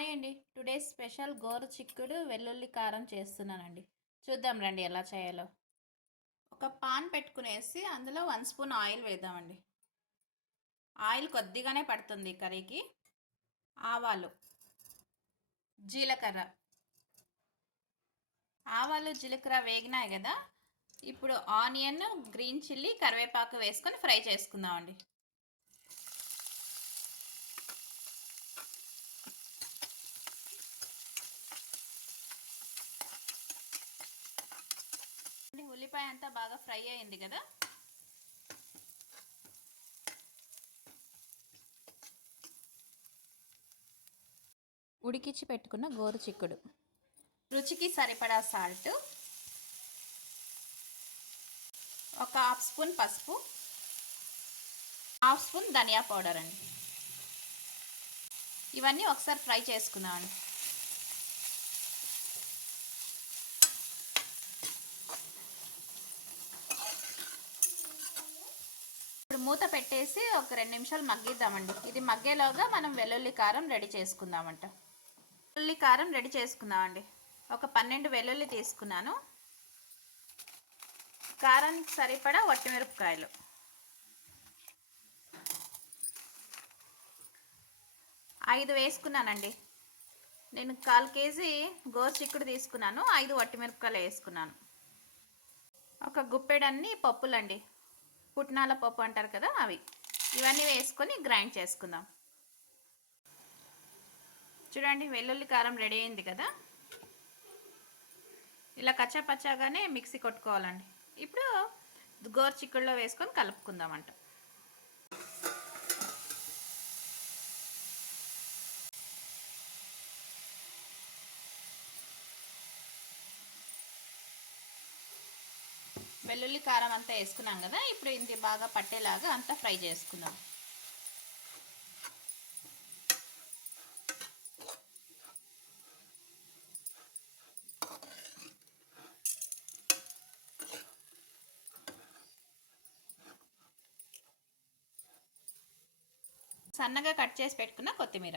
Hi అండి. Today special గోరు చిక్కుడు వెల్లుల్లి కారం చేస్తున్నానండి. చూద్దాం రండి ఎలా చేయాలో. ఒక పాన్ పెట్టుకునేసి అందులో వన్ స్పూన్ ఆయిల్ వేద్దామండి. ఆయిల్ కొద్దిగానే పడుతుంది కర్రీకి. ఆవాలు జీలకర్ర. ఆవాలు జీలకర్ర వేగినాయి కదా. ఇప్పుడు ఆనియన్ గ్రీన్ చిల్లీ కరివేపాకు వేసుకొని ఫ్రై చేసుకుందామండి. ఉల్లిపాయ అంతా బాగా ఫ్రై అయింది కదా? ఉడికించి పెట్టుకున్న గోరు చిక్కుడు. రుచికి సరిపడా సాల్ట్ ఒక హాఫ్ స్పూన్ పసుపు హాఫ్ స్పూన్ ధనియా పౌడర్ అండి. ఇవన్నీ ఒకసారి ఫ్రై చేసుకున్నామండి మూత పెట్టేసి ఒక రెండు నిమిషాలు మగ్గిద్దామండి. ఇది మగ్గేలోగా మనం వెల్లుల్లి కారం రెడీ చేసుకుందామంట. వెల్లుల్లి కారం రెడీ చేసుకుందామండి. ఒక పన్నెండు వెల్లుల్లి తీసుకున్నాను. కారానికి సరిపడా వట్టిమిరపకాయలు. ఐదు వేసుకున్నానండి. నేను కాల్ కేజీ గోరు చిక్కుడు తీసుకున్నాను. ఐదు వట్టిమిరపకాయలు వేసుకున్నాను. ఒక గుప్పెడన్ని పప్పులండి. పుట్నాల పప్పు అంటారు కదా అవి. ఇవన్నీ వేసుకొని గ్రైండ్ చేసుకుందాం. చూడండి వెల్లుల్లి కారం రెడీ అయింది కదా. ఇలా కచ్చాపచ్చాగానే మిక్సీ కొట్టుకోవాలండి. ఇప్పుడు గోరు చిక్కుడులో వేసుకొని కలుపుకుందామంట. వెల్లుల్లి కారం అంతా వేసుకున్నాం కదా ఇప్పుడు ఇది బాగా పట్టేలాగా అంతా ఫ్రై చేసుకుందాం. సన్నగా కట్ చేసి పెట్టుకున్న కొత్తిమీర.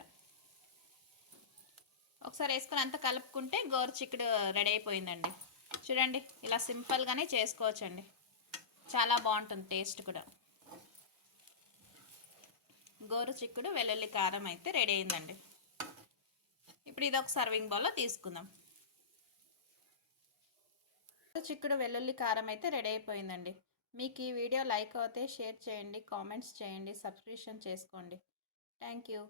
ఒకసారి వేసుకుని అంతా కలుపుకుంటే గోరు చిక్కుడు రెడీ అయిపోయిందండి. చూడండి ఇలా సింపుల్గానే చేసుకోవచ్చండి. చాలా బాగుంటుంది టేస్ట్ కూడా. గోరు చిక్కుడు వెల్లుల్లి కారం అయితే రెడీ అయిందండి. ఇప్పుడు ఇది ఒక సర్వింగ్ బౌల్లో తీసుకుందాం. చిక్కుడు వెల్లుల్లి కారం అయితే రెడీ అయిపోయిందండి. మీకు ఈ వీడియో లైక్ అవుతే షేర్ చేయండి కామెంట్స్ చేయండి సబ్స్క్రిప్షన్ చేసుకోండి. Thank you.